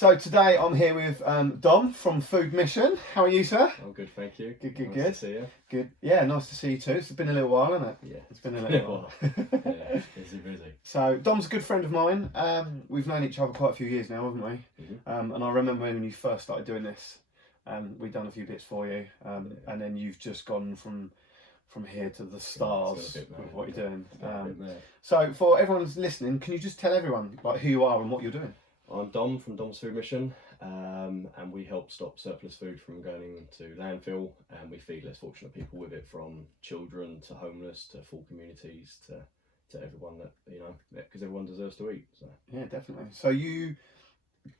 So today I'm here with Dom from Food Mission. How are you, sir? I'm good, thank you. Good. Nice to see you. Good. Yeah, nice to see you too. It's been a little while, hasn't it? Yeah, it's been a little while. Yeah, busy. So Dom's a good friend of mine. We've known each other quite a few years now, haven't we? Mm-hmm. And I remember when you first started doing this, we've done a few bits for you, and then you've just gone from here to the stars with what you're doing. So for everyone who's listening, can you just tell everyone like who you are and what you're doing? I'm Dom from Dom's Food Mission, and we help stop surplus food from going into landfill, and we feed less fortunate people with it, from children to homeless to full communities to everyone that, because everyone deserves to eat. So yeah, definitely. So you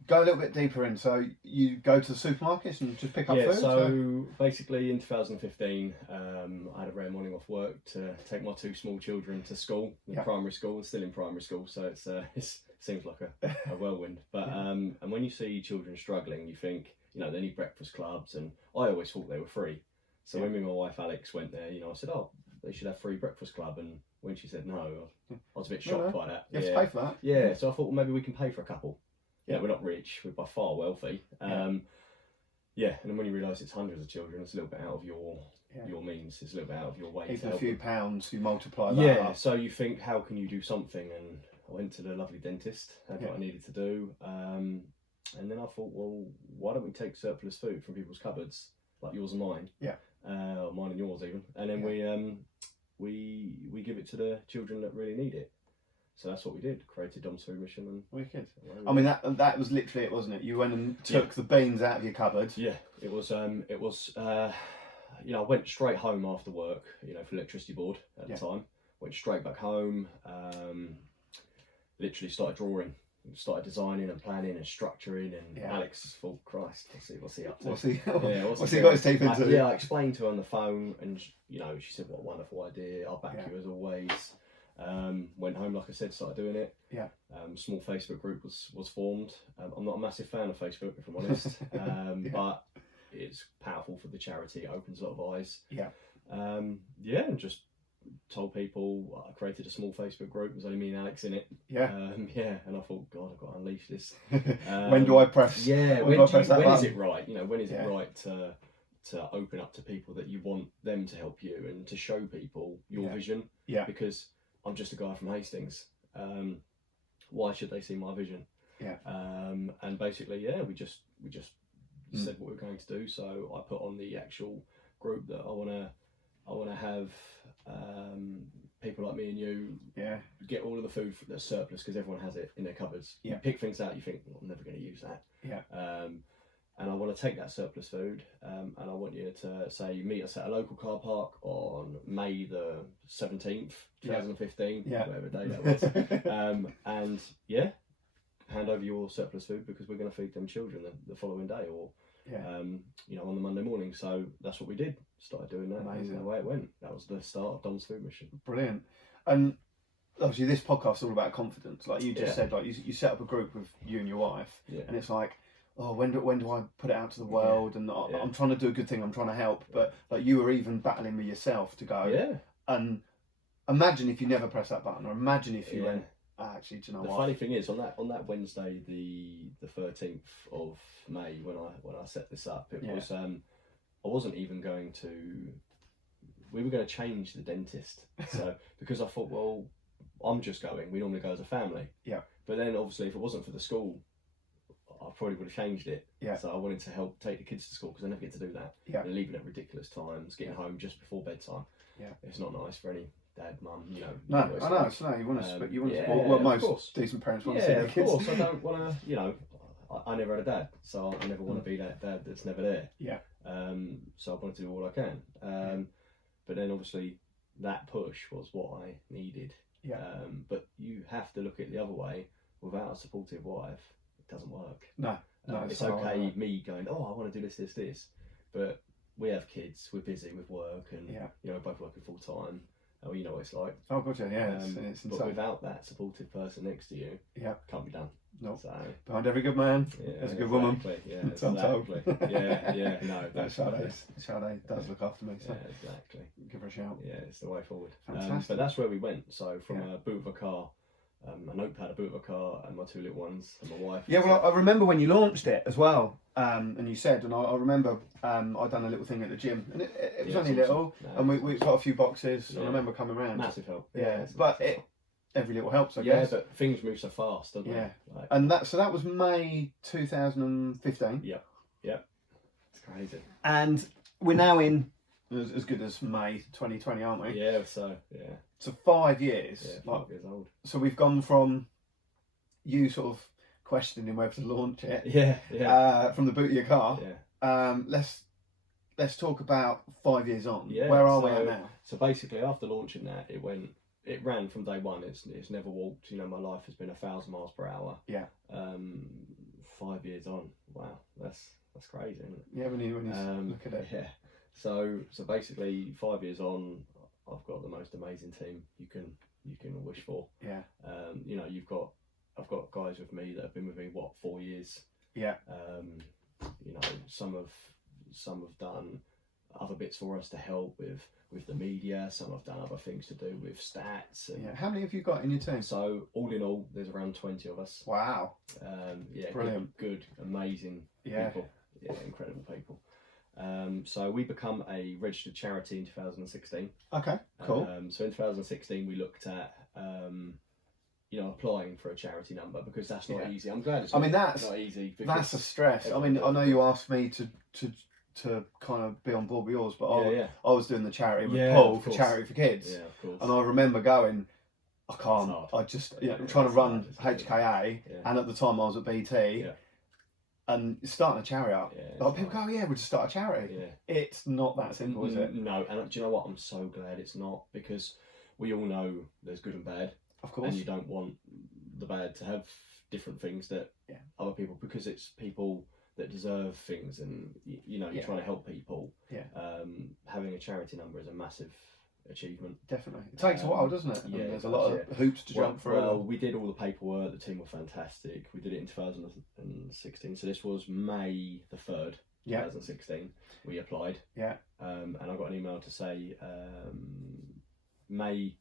go a little bit deeper in. So you go to the supermarkets and just pick up food? So basically in 2015, I had a rare morning off work to take my two small children to school, primary school, and still in primary school. So it seems like a whirlwind. But and when you see children struggling, you think, they need breakfast clubs, and I always thought they were free. So when me and my wife Alex went there, I said, oh, they should have free breakfast club, and when she said no, I was a bit shocked by that. You have to pay for that? Yeah, so I thought, well, maybe we can pay for a couple. Yeah, we're not rich, we're by far wealthy. And then when you realise it's hundreds of children, it's a little bit out of your means, it's a little bit out of your way. Even a few pounds, you multiply that up. So you think, how can you do something? And I went to the lovely dentist, had what I needed to do. And then I thought, well, why don't we take surplus food from people's cupboards, like yours and mine? Or mine and yours even. And then we give it to the children that really need it. So that's what we did. Created Dom's Food Mission, and wicked. I mean, that was literally it, wasn't it? You went and took the beans out of your cupboard. Yeah, it was. I went straight home after work. For the electricity board at the time. Went straight back home. Literally started drawing, started designing and planning and structuring. And Alex thought, Christ, what's he up to? What's he got his teeth into? I explained to her on the phone, and she said, "What a wonderful idea! I'll back you as always." Went home, like I said, started doing it. Small Facebook group was formed. I'm not a massive fan of Facebook, if I'm honest, but it's powerful for the charity. It opens a lot of eyes. And just told people. I created a small Facebook group. There's only me and Alex in it. And I thought, God, I've got to unleash this. When do I press? When is it right? When is it right to open up to people that you want them to help you, and to show people your vision? Because I'm just a guy from Hastings. Why should they see my vision? And basically, we just said what we were going to do. So I put on the actual group that I wanna have people like me and you get all of the food that's surplus, because everyone has it in their cupboards. You pick things out, you think, well, I'm never going to use that. And I want to take that surplus food, and I want you to say, meet us at a local car park on May the 17th, 2015, whatever day that was. And hand over your surplus food, because we're going to feed them children the following day, or on the Monday morning. So that's what we did. Started doing that. Amazing. And the way it went. That was the start of Dom's Food Mission. Brilliant. And obviously this podcast is all about confidence. Like you just said, like you set up a group with you and your wife, and it's like, oh, when do I put it out to the world? And I'm trying to do a good thing, I'm trying to help. But like you were even battling with yourself to go. And imagine if you never pressed that button, or imagine if you went, actually, do you know what? The funny thing is, on that Wednesday, the 13th of May, when I set this up, it was I wasn't even going to. We were going to change the dentist, so because I thought, well, I'm just going. We normally go as a family. But then, obviously, if it wasn't for the school, I probably would have changed it. So I wanted to help take the kids to school, because I never get to do that. They're leaving at ridiculous times, getting home just before bedtime. It's not nice for any dad, mum, No, I know. It's no. You want to support. Well, most decent parents want to see their kids. Of course, I don't want to. I never had a dad, so I never want to be that dad that's never there. So I wanted to do all I can. But then obviously that push was what I needed. But you have to look at it the other way. Without a supportive wife, it doesn't work. No, it's okay me going, oh, I want to do this. But we have kids, we're busy with work, and we're both working full time. Oh, you know what it's like. Oh, gotcha. Yeah, it's but insane. Without that supportive person next to you, can't be done. No. So, behind every good man, there's a good woman. Yeah, exactly. No, that's Sade does look after me. So exactly. Give her a shout. Yeah, it's the way forward. Fantastic. But that's where we went. So from a boot of a car a notepad, a boot of a car, and my 2 little ones, and my wife. Yeah, well, I remember when you launched it as well, and you said, and I remember I'd done a little thing at the gym, and it was only little, and we got a few boxes, and I remember coming around. Massive help. Yeah, but every little helps, I guess. Yeah, but things move so fast, don't they? Yeah. And that was May 2015. Yeah. It's crazy. And we're now in as good as May 2020, aren't we? Yeah, so 5 years. Yeah, 5 years old. So we've gone from you sort of questioning whether to launch it. Yeah. From the boot of your car. Yeah. Let's talk about 5 years on. Yeah. Where are we at now? So basically, after launching that, it ran from day one. It's never walked. You know, my life has been 1,000 miles per hour. Yeah. 5 years on. Wow, that's crazy, isn't it? Yeah, when you look at it. Yeah. So basically, 5 years on, I've got the most amazing team you can wish for. Yeah. You know, I've got guys with me that have been with me 4 years. Yeah. You know, some have done other bits for us to help with the media. Some have done other things to do with stats. And How many have you got in your team? so all in all, there's around 20 of us. Wow. Yeah, brilliant. Good, amazing people. Yeah, incredible people. So we become a registered charity in 2016. Okay, cool. So in 2016 we looked at applying for a charity number, because that's not easy. I'm glad it's not easy. That's a stress. I mean, I know you asked me to kind of be on board with yours, but I was doing the charity with Paul for Charity for Kids. Yeah, of course. And I remember going, I can't. I just I'm trying to run HKA, and at the time I was at BT. Yeah. And starting a charity up, people go, we'll just start a charity. Yeah. It's not that simple, is it? No, and do you know what? I'm so glad it's not, because we all know there's good and bad. Of course. And you don't want the bad to have different things that other people, because it's people that deserve things, and you're trying to help people. Yeah. Having a charity number is a massive achievement. Definitely. It takes a while, doesn't it? Yeah, there's a lot of hoops to jump through. Well, we did all the paperwork. The team were fantastic. We did it in 2016. So this was May the 3rd, 2016. We applied. Yeah. And I got an email to say May,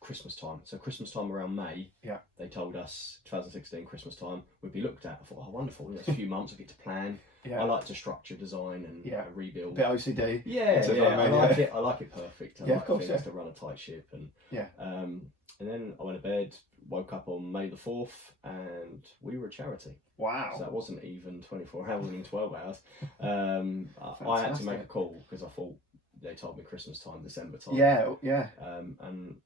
Christmas time. So Christmas time around May. Yeah. They told us 2016 Christmas time would be looked at. I thought, oh, wonderful. It's a few months. I get to plan. Yeah. I like to structure, design, and rebuild. Bit OCD. I like it perfect. I like things to run a tight ship, and and then I went to bed, woke up on May the 4th, and we were a charity. Wow. So that wasn't even 24 hours, wasn't even 12 hours. I had to make a call, because I thought they told me Christmas time, December time. And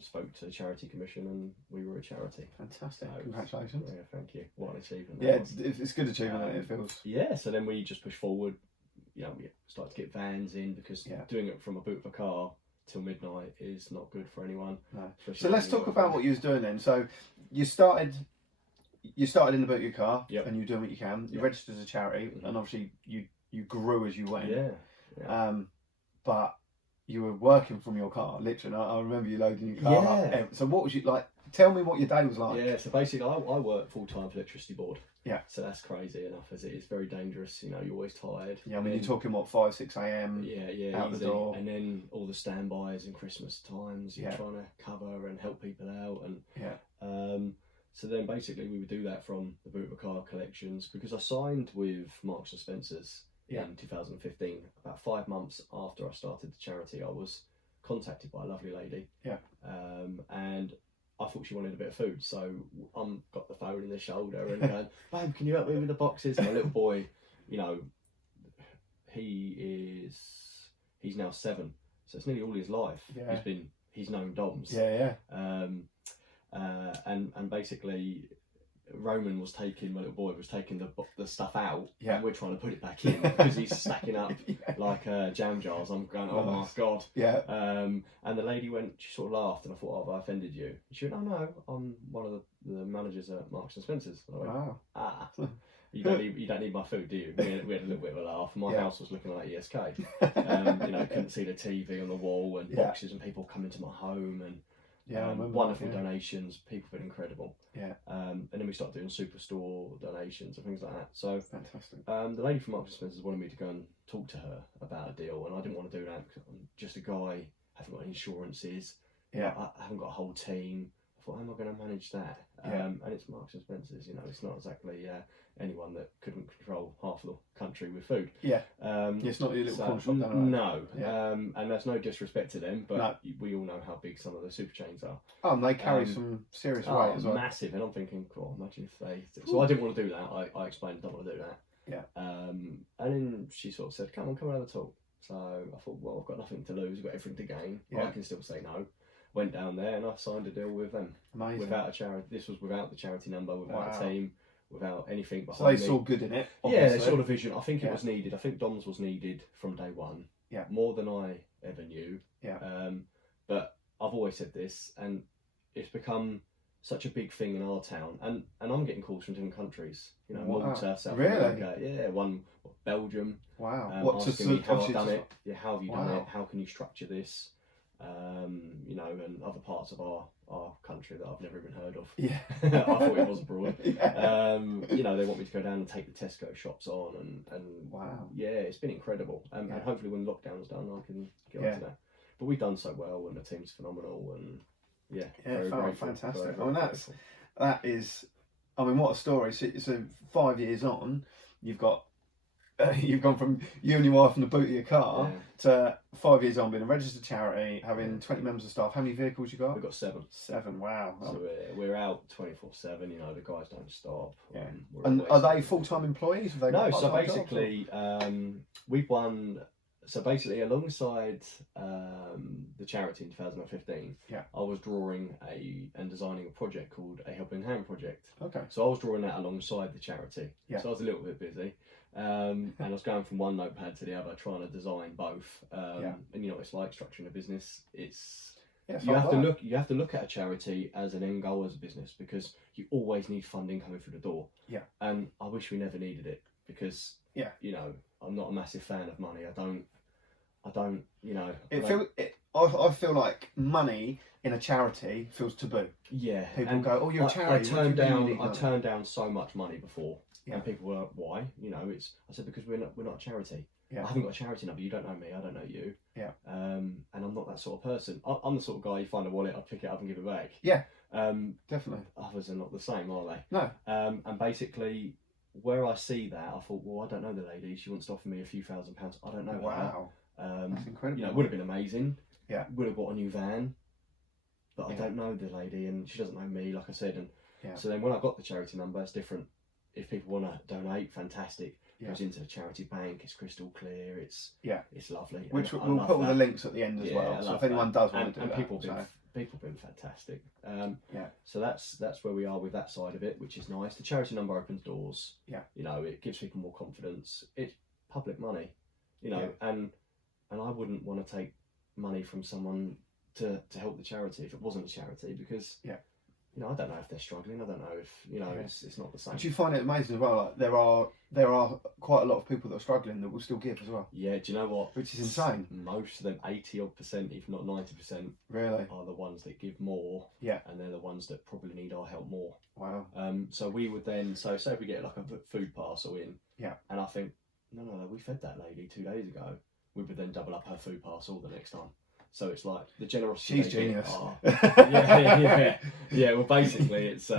spoke to the Charity Commission, and we were a charity. Fantastic. So, congratulations. Yeah, thank you. What an achievement. Yeah, it's good achievement, it feels. Yeah, so then we just pushed forward. We started to get vans in, because doing it from a boot of a car till midnight is not good for anyone. No. So let's talk about what you was doing then. So you started in the boot of your car, and you're doing what you can. You registered as a charity, and obviously you grew as you went. Yeah. But you were working from your car, literally. I remember you loading your car up. So what was you like? Tell me what your day was like. Yeah, so basically I work full time for the electricity board. Yeah. So that's crazy enough, as it is very dangerous. You're always tired. Yeah, I mean, you're talking, 5, 6 a.m. Yeah, out easy. the door. And then all the standbys and Christmas times, you're trying to cover and help people out. And so then basically we would do that from the boot of a car collections, because I signed with Marks and Spencer's in 2015. About 5 months after I started the charity, I was contacted by a lovely lady. Yeah. And I thought she wanted a bit of food, so got the phone in the shoulder and going, babe, can you help me with the boxes? My little boy, he's now 7, so it's nearly all his life. Yeah. He's known DOMs. Yeah. And basically, Roman was taking, my little boy was taking the stuff out, and we're trying to put it back in, because he's stacking up like jam jars. I'm going, oh my god. Yeah. And the lady she sort of laughed, and I thought, oh, have I offended you? And she went, oh no, I'm one of the managers at Marks and Spencer's. And I went, you don't need my food, do you? We had a little bit of a laugh. My house was looking like ESK. Couldn't see the TV on the wall, and boxes, and people coming to my home, and wonderful donations. People have been incredible. Yeah. And then we started doing superstore donations and things like that. So fantastic. The lady from Marks and Spencer's wanted me to go and talk to her about a deal, and I didn't want to do that because I'm just a guy, haven't got any insurances. Yeah. I haven't got a whole team. I thought, how am I going to manage that? And it's Marks and Spencer's, you know, it's not exactly anyone that couldn't control half of the country with food. It's not your little corner shop down No. And there's no disrespect to them, but we all know how big some of the super chains are. Oh, and they carry some serious weight as well. Massive. And I'm thinking, cool, imagine if they... So I didn't want to do that. I explained I don't want to do that. And then she sort of said, come on, have a talk. So I thought, well, I've got nothing to lose, I've got everything to gain. I can still say no. Went down there and I signed a deal with them. Amazing. Without a charity. This was without the charity number, without a team, without anything behind me. So they saw good in it, obviously. Yeah, they saw the vision. I think it was needed. I think Dom's was needed from day one. Yeah. More than I ever knew. Yeah. But I've always said this, and it's become such a big thing in our town, and I'm getting calls from different countries. You know, Malta, South America, one Belgium. Wow. Asking me how I've done it. Yeah, how have you done it? How can you structure this? You know, and other parts of our country that I've never even heard of. Yeah. I thought it was abroad. You know, they want me to go down and take the Tesco shops on, and wow. Yeah, it's been incredible. And hopefully when lockdown's done, I can get onto that. But we've done so well, and the team's phenomenal, and very grateful, fantastic. Very that is, I mean, what a story. So 5 years on, you've got you've gone from you and your wife in the boot of your car to 5 years on being a registered charity, having 20 members of staff. How many vehicles you got? We've got 7. 7, wow. So we're out 24/7, you know, the guys don't stop. And are they full-time employees? Have they no, so basically we've won... So basically, alongside the charity in 2015, I was drawing and designing a project called a Helping Hand project. Okay. So I was drawing that alongside the charity. So I was a little bit busy, and I was going from one notepad to the other, trying to design both. And you know, it's like structuring a business. You have to look at a charity as an end goal as a business, because you always need funding coming through the door. And I wish we never needed it, because you know, I'm not a massive fan of money. I don't, you know. I feel like money in a charity feels taboo. Yeah. People go, "Oh, you're a charity." I turned down so much money before, and people were, "Why?" You know, I said, because we're not a charity. I haven't got a charity number. You don't know me. I don't know you. And I'm not that sort of person. I'm the sort of guy, you find a wallet, I'll pick it up and give it back. Definitely. Others are not the same, are they? No. And basically, where I see that, I thought, well, I don't know the lady. She wants to offer me a few £1,000s. I don't know her. Wow. That's incredible. You know, it would have been amazing. Would have got a new van, but I don't know the lady, and she doesn't know me, like I said. And so then when I got the charity number, it's different. If people want to donate, fantastic. Goes into the charity bank. It's crystal clear. It's lovely. Which we'll put all the links at the end as well. So if anyone does want to do that, people have been fantastic. So that's where we are with that side of it, which is nice. The charity number opens doors. You know, it gives people more confidence. It's public money. You know, and I wouldn't want to take money from someone to help the charity if it wasn't a charity, because you know, I don't know if they're struggling. I don't know if, you know, it's not the same. But you find it amazing as well. Like there are quite a lot of people that are struggling that will still give as well. Yeah, do you know what? Which is insane. Most of them, 80-odd%, if not 90%, really are the ones that give more. And they're the ones that probably need our help more. Wow. So we would then, say if we get like a food parcel in, and I think, no, we fed that lady 2 days ago. We would then double up her food parcel the next time. So it's like the generosity. She's genius. Well, basically, it's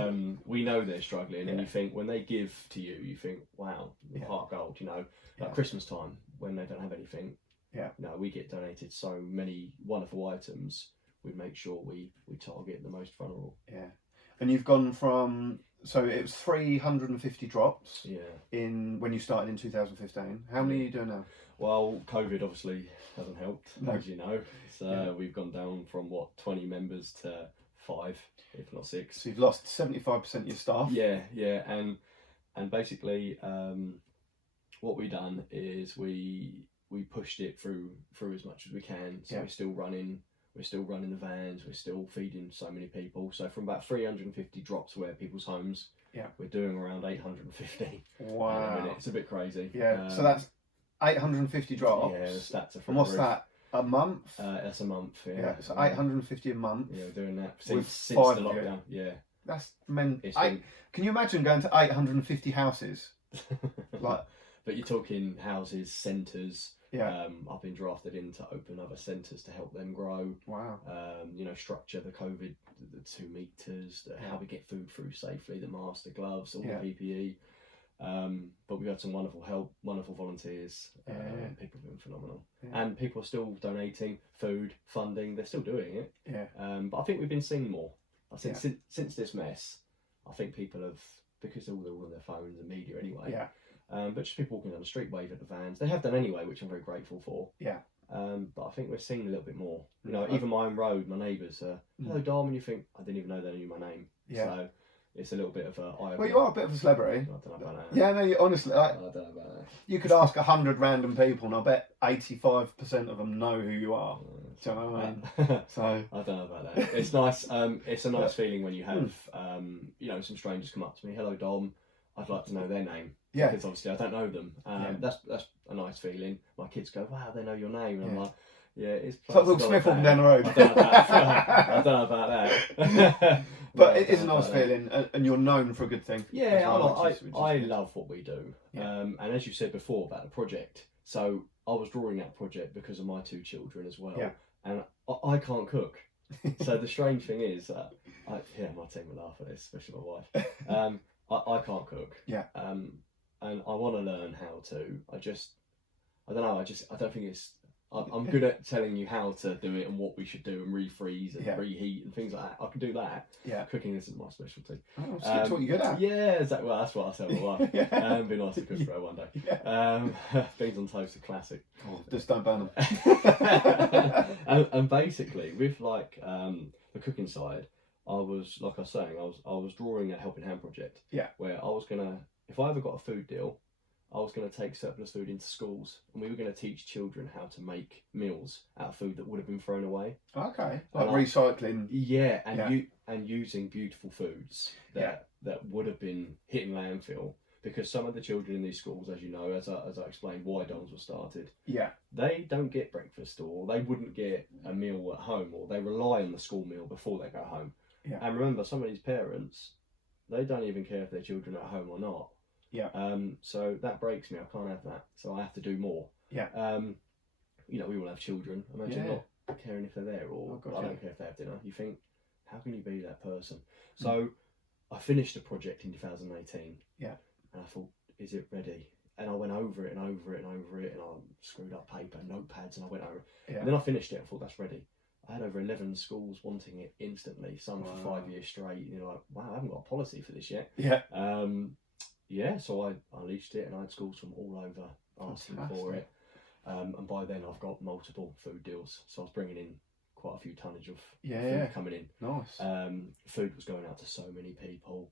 we know they're struggling, and you think when they give to you, you think, wow, heart gold. You know, like Christmas time when they don't have anything. No, we get donated so many wonderful items. We make sure we target the most vulnerable. And you've gone from, so it was 350 drops. In when you started in 2015. How many are you doing now? Well, COVID obviously hasn't helped, as you know. So we've gone down from 20 members to 5, if not 6. So you've lost 75% of your staff. And basically, what we've done is we pushed it through as much as we can. So we're still running the vans. We're still feeding so many people. So from about 350 drops where people's homes, we're doing around 850. Wow, it's a bit crazy. So that's 850 drops. The stats are. And what's that? A month? That's a month. So 850 a month. We're doing that since the 5 lockdown. That's can you imagine going to 850 houses? But you're talking houses, centres, I've been drafted in to open other centres to help them grow. Wow. Structure the COVID, the 2 meters, how we get food through safely, the mask, the gloves, all the PPE. But we've had some wonderful help, wonderful volunteers. People have been phenomenal, and people are still donating food, funding. They're still doing it. But I think we've been seen more. I think since this mess, I think people have, because they're all on their phones and media anyway. But just people walking down the street, waving at the vans. They have done anyway, which I'm very grateful for. But I think we're seeing a little bit more. Even my own road, my neighbours, hello Dom, and you think, I didn't even know they knew my name. So it's a little bit of a eye-opener. Well, you are a bit of a celebrity. I don't know about that. Yeah, no, honestly, I don't know about that. You could ask 100 random people, and I bet 85% of them know who you are. Do you know what I mean? So I don't know about that. It's nice. It's a nice feeling when you have, some strangers come up to me. Hello, Dom. I'd like to know their name. Because obviously I don't know them. That's a nice feeling. My kids go, wow, they know your name, and I'm like, it's like Will Smith walking down the road. I don't know about that. But it is a nice feeling, and you're known for a good thing. Yeah, I love what we do. And as you said before about the project, so I was drawing that project because of my 2 children as well, and I can't cook. So the strange thing is, my team will laugh at this, especially my wife. I can't cook. And I want to learn how to. I don't know. I don't think it's. I'm good at telling you how to do it and what we should do and refreeze and reheat and things like that. I can do that. Cooking isn't my specialty. Oh, it's good to what you're good at. Yeah, exactly. Well, that's what I tell my wife. Be nice to cook for her one day. Beans on toast are classic. Oh, just don't burn them. and basically, with the cooking side, I was saying, I was drawing a helping hand project. Where I was gonna, if I ever got a food deal, I was going to take surplus food into schools, and we were going to teach children how to make meals out of food that would have been thrown away. Okay, like recycling. Yeah, and using beautiful foods that would have been hitting landfill, because some of the children in these schools, as you know, as I explained, why DOMs were started. They don't get breakfast, or they wouldn't get a meal at home, or they rely on the school meal before they go home. And remember, some of these parents, they don't even care if their children are at home or not. So that breaks me. I can't have that. So I have to do more. We all have children. Imagine not caring if they're there, or I don't care if they have dinner. You think, how can you be that person? So I finished the project in 2018. And I thought, is it ready? And I went over it and over it and over it, and I screwed up paper, notepads, and I went over it. And then I finished it and thought, that's ready. I had over 11 schools wanting it instantly, some for 5 years straight. And you're like, wow, I haven't got a policy for this yet. So I unleashed it, and I had schools from all over asking for it. And by then I've got multiple food deals, so I was bringing in quite a few tonnage of food coming in. Nice. Food was going out to so many people.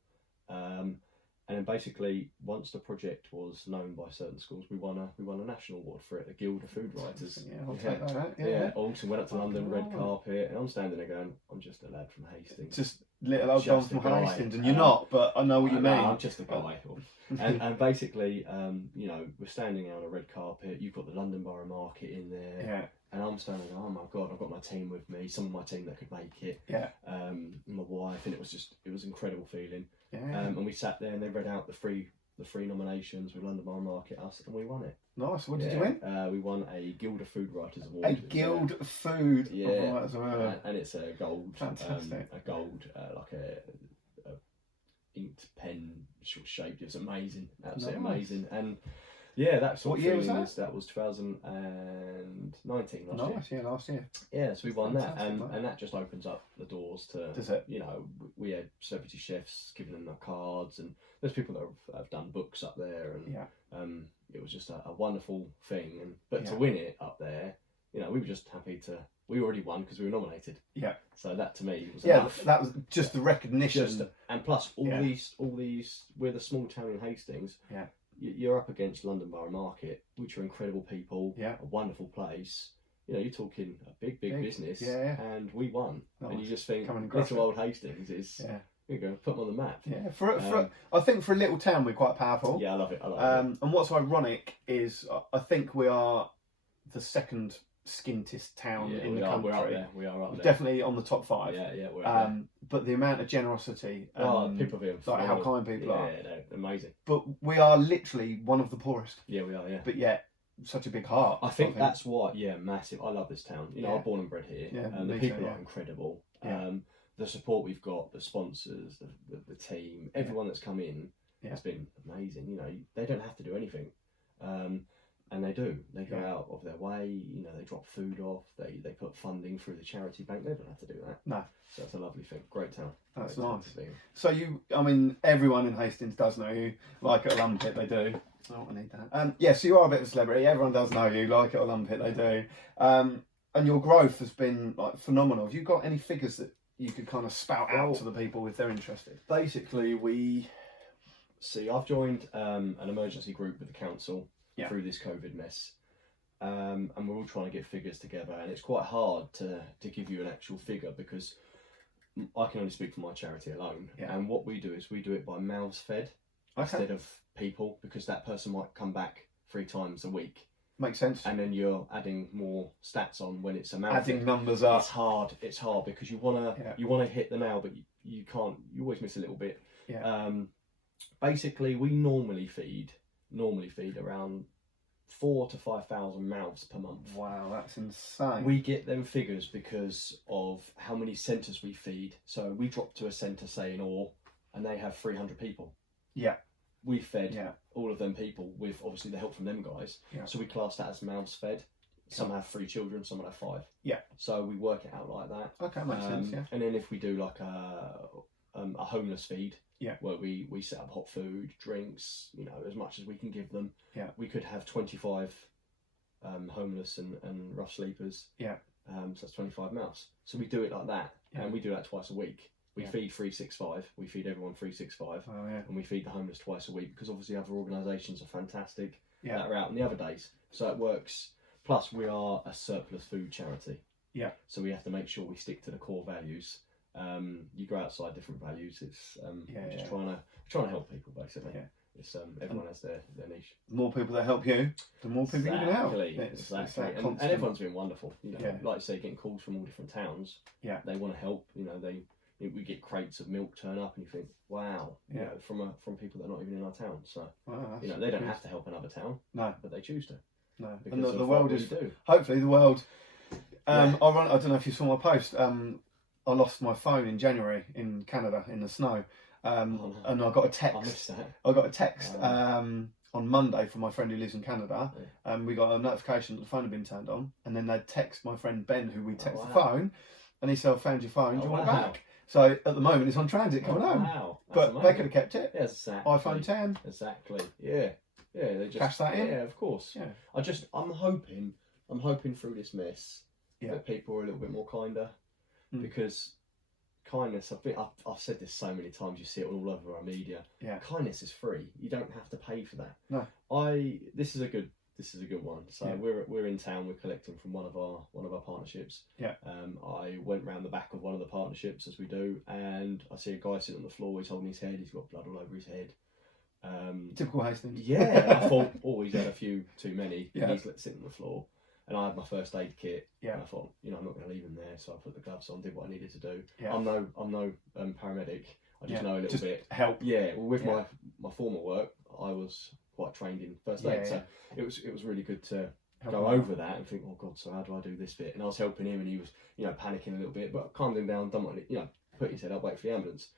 And then basically, once the project was known by certain schools, we won a national award for it, the Guild of Food Writers. I'll take that. Also went up to London, red carpet, and I'm standing there going, I'm just a lad from Hastings. Just little old John from Hastings, and you're not, but I know what you mean. I'm just a guy. and basically, we're standing on a red carpet. You've got the London Borough Market in there. And I'm standing there, oh my God, I've got my team with me, some of my team that could make it. My wife, and it was an incredible feeling. And we sat there, and they read out the three nominations with London Borough Market, us, and we won it. Nice. What did you win? We won a Guild of Food Writers Award. A Guild Food Writers Award. And it's a gold. Fantastic. A gold, like a inked pen shaped. It was amazing. Absolutely amazing. And that's what year was that? That was 2019 last year. Last year. Yeah, so we won that, and that just opens up the doors to. Does it? We had celebrity chefs giving them their cards, and there's people that have done books up there, and it was just a wonderful thing. But to win it up there, we were just happy to. We already won because we were nominated. So that to me was enough. That was just the recognition. And plus all these, we're the small town in Hastings. You're up against London Borough Market, which are incredible people, a wonderful place. You're talking a big business, and we won. Nice. And you just think, little old Hastings is, you go, put them on the map. I think for a little town, we're quite powerful. Yeah, I love it. And what's ironic is, I think we are the second skintest town in the country. We are up there. Definitely on the top 5. We're up there. But the amount of generosity, people being like how kind people are. They're amazing. But we are literally one of the poorest. Yeah, we are. Yeah. But yet such a big heart. I think that's why, massive. I love this town. You know, I'm born and bred here, and the people are incredible. The support we've got, the sponsors, the team, everyone that's come in has been amazing. You know, they don't have to do anything, and they do. They go out of their way. You know, they drop food off. They put funding through the charity bank. They don't have to do that. No, so that's a lovely thing. Great town. That's nice. So I mean, everyone in Hastings does know you. Like at a lump pit, they do. Oh, I need that. So you are a bit of a celebrity. Everyone does know you. Like at a lump pit, they do. And your growth has been like phenomenal. Have you got any figures that you could kind of spout out to the people if they're interested? Basically, I've joined an emergency group with the council through this COVID mess, and we're all trying to get figures together, and it's quite hard to give you an actual figure because I can only speak for my charity alone, and what we do is we do it by mouths fed instead of people, because that person might come back 3 times a week. Makes sense. And then you're adding more stats on when it's a mouth. Adding numbers up. It's hard because you wanna hit the nail, but you can't. You always miss a little bit. Basically, we normally feed around 4,000 to 5,000 mouths per month. Wow, that's insane. We get them figures because of how many centres we feed. So we drop to a centre, say in Orr, and they have 300 people. We fed all of them people with obviously the help from them guys. So we class that as mouths fed. Some have 3 children, some will have 5. So we work it out like that. Okay, makes sense. And then if we do like a homeless feed, where we set up hot food, drinks, you know, as much as we can give them. We could have 25 homeless and rough sleepers. So that's 25 mouths. So we do it like that, and we do that twice a week. We feed 365. We feed everyone 365, and we feed the homeless twice a week because obviously other organisations are fantastic that are out on the other days. So it works. Plus, we are a surplus food charity. So we have to make sure we stick to the core values. You go outside different values. It's just trying to help people basically. It's everyone has their niche. The more people that help you, the more people you can help. Exactly. And everyone's been wonderful. You know, like I say, getting calls from all different towns. They want to help. You know, we get crates of milk turn up, and you think, wow, you know, from people that are not even in our town. So you know, they don't have to help another town. No, but they choose to. No, and the world is hopefully the world. I don't know if you saw my post. I lost my phone in January in Canada in the snow, and I got a text. I missed that. I got a text on Monday from my friend who lives in Canada. We got a notification that the phone had been turned on, and then they'd text my friend Ben, who we text the phone, and he said, "I found your phone. Do you want it back?" So at the moment it's on transit coming home. But amazing. They could have kept it. Exactly. iPhone 10. Exactly. Yeah. They just cash that in. Yeah, of course. I'm hoping through this mess that people are a little bit more kinder, because kindness. I've said this so many times. You see it all over our media. Kindness is free. You don't have to pay for that. No. This is a good one. So we're in town. We're collecting from one of our partnerships. I went round the back of one of the partnerships, as we do, and I see a guy sitting on the floor. He's holding his head. He's got blood all over his head. Typical Hastings. I thought, he's had a few too many. And he's sitting on the floor, and I had my first aid kit. And I thought, I'm not going to leave him there, so I put the gloves on, did what I needed to do. I'm no paramedic. I just know a little bit. Help. With my former work, I was quite trained in first aid, so it was really good to go over that and think, oh God, so how do I do this bit? And I was helping him, and he was panicking a little bit, but calmed him down, done what put his head up, wait for the ambulance.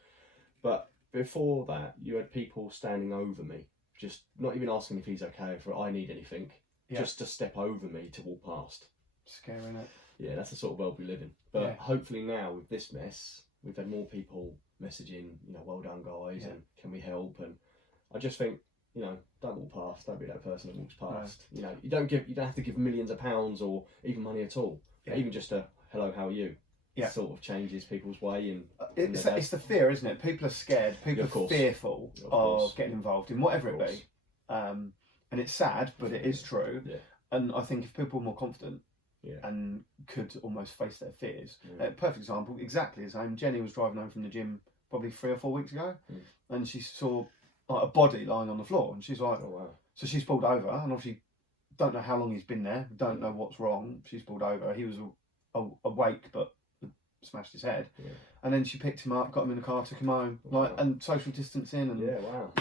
But before that, you had people standing over me, just not even asking if he's okay, if I need anything, just to step over me to walk past. Scary, isn't it? Yeah, that's the sort of world we live in. But hopefully now with this mess, we've had more people messaging, well done guys, and can we help? And I just think, don't walk past, don't be that person that walks past. No. You don't have to give millions of pounds or even money at all. Even just a hello, how are you? Sort of changes people's way, and it's the fear, isn't it? People are scared. People are fearful of getting involved in whatever it be, and it's sad, but it is true. And I think if people were more confident and could almost face their fears, perfect example, exactly the same. Jenny was driving home from the gym probably 3 or 4 weeks ago, and she saw like a body lying on the floor, and she's like, oh wow. So she's pulled over, and obviously don't know how long he's been there, don't know what's wrong. She's pulled over. He was awake, but smashed his head, and then she picked him up, got him in the car, took him home, and social distancing and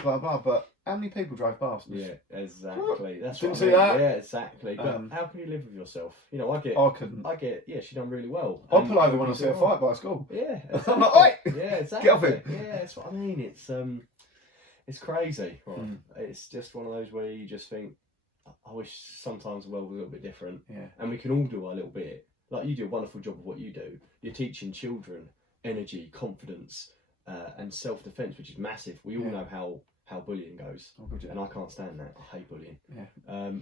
blah blah. But How many people drive past? Yeah, exactly. That's Didn't what I see mean. that. Yeah, exactly. But how can you live with yourself? You know, I couldn't. Yeah, she done really well. I'll pull over when I see a fight by school. Yeah, exactly. I'm like, oi! Yeah, exactly. Get off it. Yeah, that's what I mean. It's crazy. Right? It's just one of those where you just think, I wish sometimes the world was a little bit different. Yeah. And we can all do our little bit. Like, you do a wonderful job of what you do. You're teaching children energy, confidence, and self-defense, which is massive. We all know how bullying goes, and I can't stand that. I hate bullying. Yeah.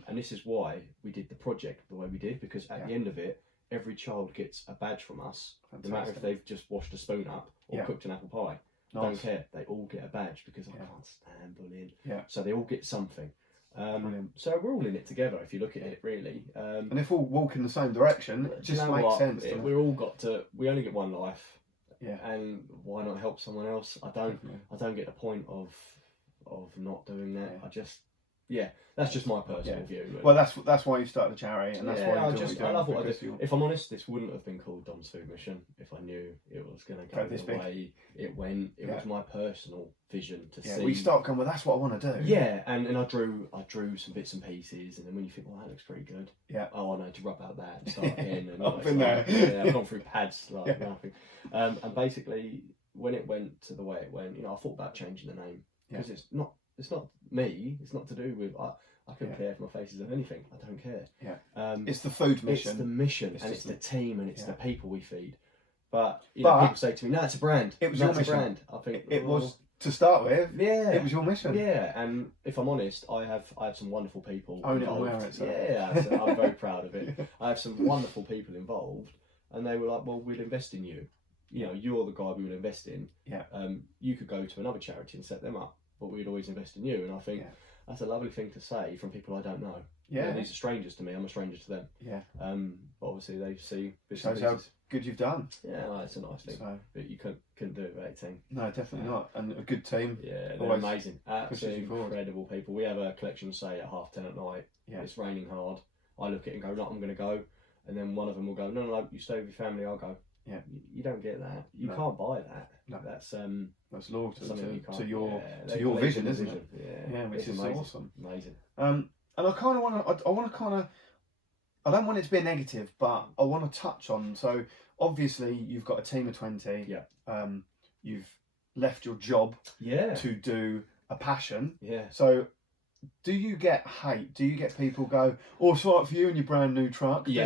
And this is why we did the project the way we did, because at the end of it, every child gets a badge from us. No matter if they've just washed a spoon up or cooked an apple pie. Nice. Don't care. They all get a badge because I can't stand bullying. Yeah. So they all get something. So we're all in it together if you look at it, really. And if all walk in the same direction, it just makes sense. We only get one life. Yeah. And why not help someone else? I don't get the point of not doing that. That's just my personal view. Really. Well, that's why you started the charity, and that's why I love what I do. If I'm honest, this wouldn't have been called Dom's Food Mission if I knew it was going to go the way it went. It was my personal vision to see. We start going, well, that's what I want to do. Yeah, and I drew some bits and pieces, and then when you think, well, that looks pretty good. Yeah. Oh, I know to rub out that and start again. And I've been there. Yeah, I've gone through pads like nothing. And basically, when it went to the way it went, I thought about changing the name because it's not me. It's not to do with I couldn't care if my face is on anything. I don't care. Yeah. It's the food mission. It's the mission, and it's the team, and it's the people we feed. But people say to me, "No, it's a brand." It was your mission. Brand. I think it was to start with. Yeah. It was your mission. Yeah, and if I'm honest, I have some wonderful people. Own it and wear it. So. Yeah, I'm very proud of it. I have some wonderful people involved, and they were like, "Well, we'll invest in you. You're the guy we would invest in. Yeah. You could go to another charity and set them up, but we'd always invest in you." And I think that's a lovely thing to say from people I don't know. Yeah. These are strangers to me. I'm a stranger to them. Yeah. But obviously they see bits and pieces. How good you've done. Yeah, well, it's a nice thing. But you couldn't do it at 18. No, definitely not. And a good team. Yeah, they're amazing. Absolutely incredible people. We have a collection, say, at 10:30 at night. Yeah. It's raining hard. I look at it and go, no, I'm going to go. And then one of them will go, no, you stay with your family, I'll go. Yeah. You don't get that. You can't buy that. No. That's loyalty to your vision, isn't it? Yeah, which is amazing. Awesome. Amazing. And I kind of want to I don't want it to be a negative, but I want to touch on. So obviously you've got a team of 20. Yeah. You've left your job. Yeah. To do a passion. Yeah. So do you get hate? Do you get people go, "Oh, it's right for you and your brand new truck"? Yeah.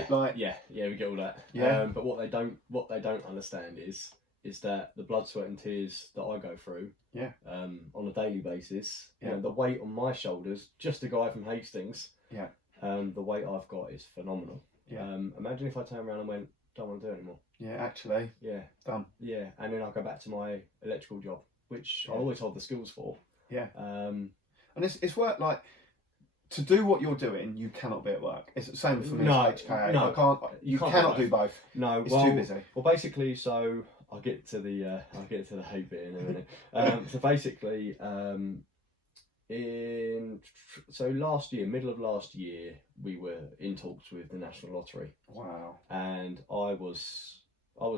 We get all that. Yeah. But what they don't understand is that the blood, sweat, and tears that I go through. Yeah. On a daily basis. Yeah. The weight on my shoulders, just a guy from Hastings. Yeah. The weight I've got is phenomenal. Yeah. Imagine if I turn around and went, don't want to do it anymore. Yeah, actually. Yeah. Done. Yeah, and then I'll go back to my electrical job, which I always hold the skills for. Yeah. And it's work like to do what you're doing. You cannot be at work. It's the same for me. No, HKA. No, I can't. You cannot do both. No, it's too busy. Well, basically, so I'll get to the hate bit in a minute. So basically, last year, middle of last year, we were in talks with the National Lottery. Wow. And I was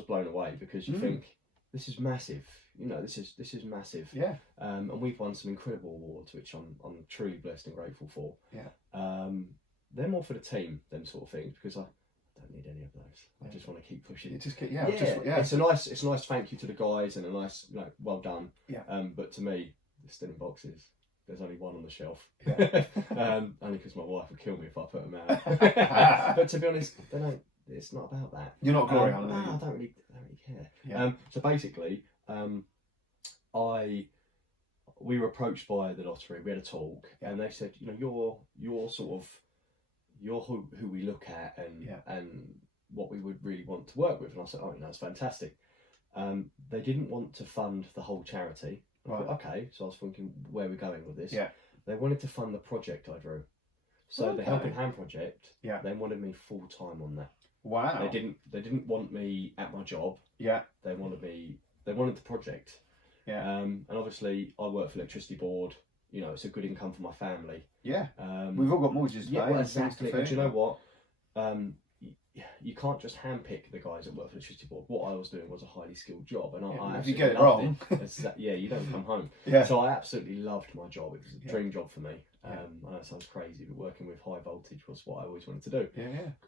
blown away because you think this is massive. This is massive. Yeah. And we've won some incredible awards, which I'm truly blessed and grateful for. Yeah. They're more for the team, them sort of things, because I don't need any of those. I just want to keep pushing. It's a nice thank you to the guys and a nice well done. Yeah. But to me, it's still in boxes. There's only one on the shelf. Yeah. Only because my wife would kill me if I put them out. But to be honest, it's not about that. You're not glory hunting. No, I don't really care. Yeah. So basically, we were approached by the lottery. We had a talk, and they said, you're sort of who we look at and what we would really want to work with. And I said, that's fantastic. They didn't want to fund the whole charity. Right. I thought, okay, so I was thinking, where are we going with this? Yeah. They wanted to fund the project I drew. So the Helping Hand project, they wanted me full time on that. Wow. They didn't want me at my job. Yeah. They wanted the project. Yeah. And obviously I work for electricity board. It's a good income for my family. Yeah. We've all got mortgages to pay. Yeah, well, exactly. And do you know what? you can't just handpick the guys that work for the electricity board. What I was doing was a highly skilled job, and I if you get it wrong, you don't come home. So I absolutely loved my job. It was a dream job for me. I know it sounds crazy, but working with high voltage was what I always wanted to do.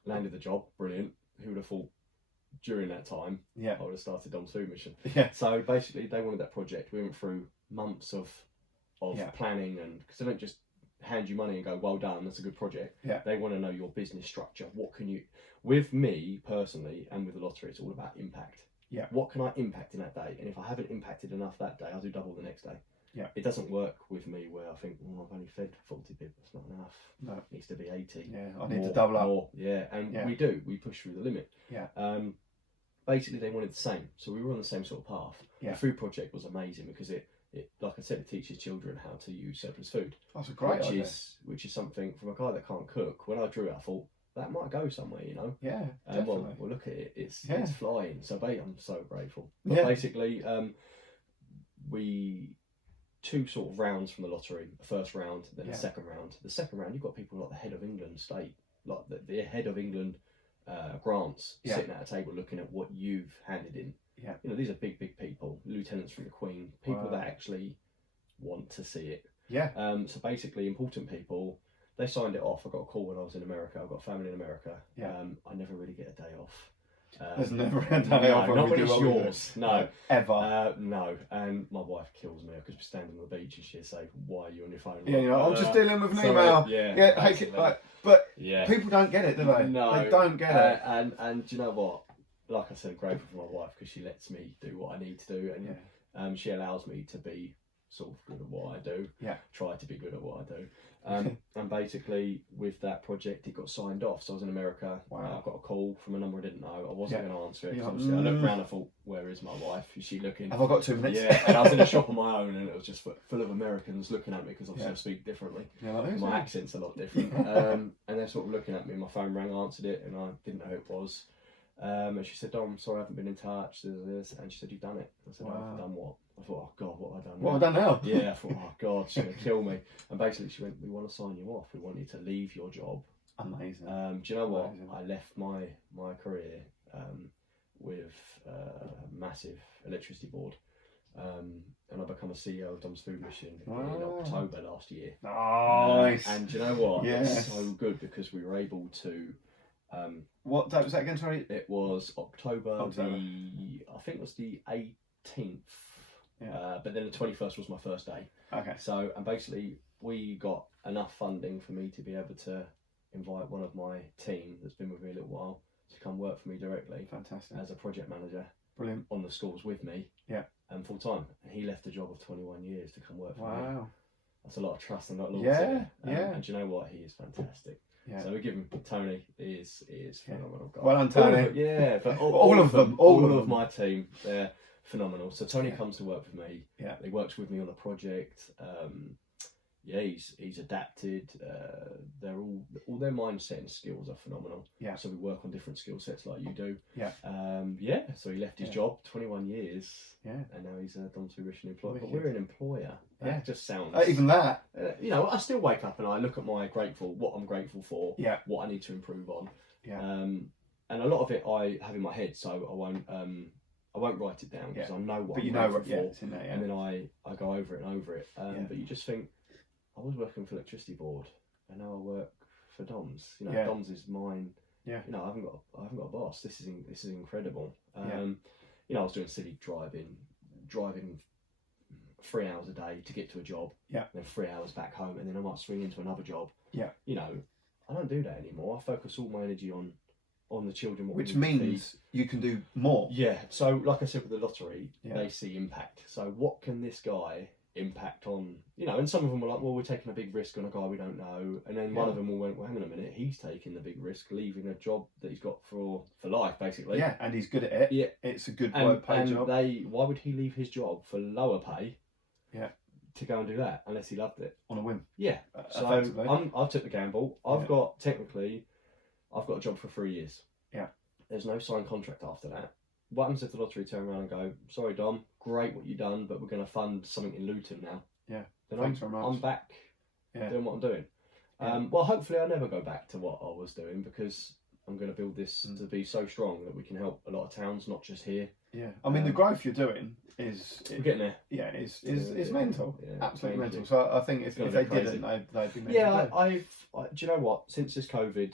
Landed the job, brilliant. Who would have thought during that time I would have started Dom's Food Mission? So basically, they wanted that project. We went through months of planning, and because they don't just hand you money and go, well done, that's a good project. They want to know your business structure. What can you, with me personally and with the lottery, it's all about impact. What can I impact in that day? And if I haven't impacted enough that day, I'll do double the next day. It doesn't work with me where I think, I've only fed 40 people, it's not enough. No. It needs to be 80. I need to double up. More. We do. We push through the limit. Basically, they wanted the same. So we were on the same sort of path. The food project was amazing because it, like I said, it teaches children how to use surplus food. That's a great idea. Which is something, from a guy that can't cook, when I drew it, I thought, that might go somewhere, you know? Definitely. Well, look at it. It's flying. So I'm so grateful. But basically, we... 2 sort of rounds from the lottery. The first round, then the second round. The second round, you've got people like the head of England state, like the head of England grants, sitting at a table looking at what you've handed in. You know, these are big people, lieutenants from the Queen, people that actually want to see it. So basically, important people. They signed it off. I got a call when I was in America. I've got family in America. I never really get a day off. There's never a day off. Not when it's yours. No. Ever. No. And my wife kills me because we're standing on the beach and she'll say, "Why are you on your phone?" I'm just dealing with an email. But people don't get it, do they? No. They don't get it. And do you know what? Like I said, grateful for my wife because she lets me do what I need to do, and she allows me to be sort of good at what I do. Try to be good at what I do. And basically, with that project, it got signed off. So I was in America. I got a call from a number I didn't know. I wasn't going to answer it. Obviously, I looked around. I thought, "Where is my wife? Is she looking?" Have I got 2 minutes? And I was in a shop on my own, and it was just full of Americans looking at me because obviously I speak differently. My accent's a lot different. And they're sort of looking at me. My phone rang, I answered it, and I didn't know who it was. And she said, "Dom, I'm sorry, I haven't been in touch." And she said, "You've done it." I said, "I've done what?" I thought, "Oh God, what have I done now?" What have I done now? I thought, "Oh God, she's going to kill me." And basically she went, "We want to sign you off. We want you to leave your job." Amazing. Do you know what? I left my career with a massive electricity board. And I become a CEO of Dom's Food Mission in October last year. Nice. And do you know what? It's so good because we were able to... what date was that again, sorry? It was October. I think it was the 18th. But then the 21st was my first day. So, and basically we got enough funding for me to be able to invite one of my team that's been with me a little while to come work for me directly. Fantastic. As a project manager. Brilliant. On the schools with me. And full time. And he left a job of 21 years to come work for me. Wow. That's a lot of trust and a lot of loyalty. And do you know what? He is fantastic. So we give him Tony. He is phenomenal guy. Well done, Tony. But all of my team, they're phenomenal. So Tony comes to work with me. He works with me on the project. He's adapted. They're all their mindset and skills are phenomenal. So we work on different skill sets like you do. So he left his job 21 years. And now he's a Dom's Food Mission employee. But we're an employer. That just sounds even that. I still wake up and I look at what I'm grateful for. What I need to improve on. And a lot of it I have in my head, so I won't write it down because I know what I'm grateful for. It's in there, and then I go over it and over it. But you just think, I was working for electricity board, and now I work for Dom's. Dom's is mine. I haven't got a boss. This is incredible. I was doing silly driving 3 hours a day to get to a job. Then 3 hours back home, and then I might swing into another job. I don't do that anymore. I focus all my energy on the children. Which means you can do more. So like I said with the lottery, they see impact. So what can this guy impact on, and some of them were like, well, we're taking a big risk on a guy we don't know, and then one of them went, well, hang on a minute, he's taking the big risk, leaving a job that he's got for life, basically. And he's good at it. It's a good paid job. Why would he leave his job for lower pay to go and do that unless he loved it on a whim? So I took the gamble. I've got a job for 3 years. There's no signed contract after that. What happens if the lottery turn around and go, sorry Dom, great what you've done, but we're going to fund something in Luton now? Then Thanks very much. I'm back doing what I'm doing. Well, hopefully I never go back to what I was doing because I'm going to build this to be so strong that we can help a lot of towns, not just here. Yeah, I mean the growth you're doing is we're getting there. Yeah, it's mental, absolutely mental. You. So I think if they didn't, they'd be mental. Yeah, do you know what? Since this COVID,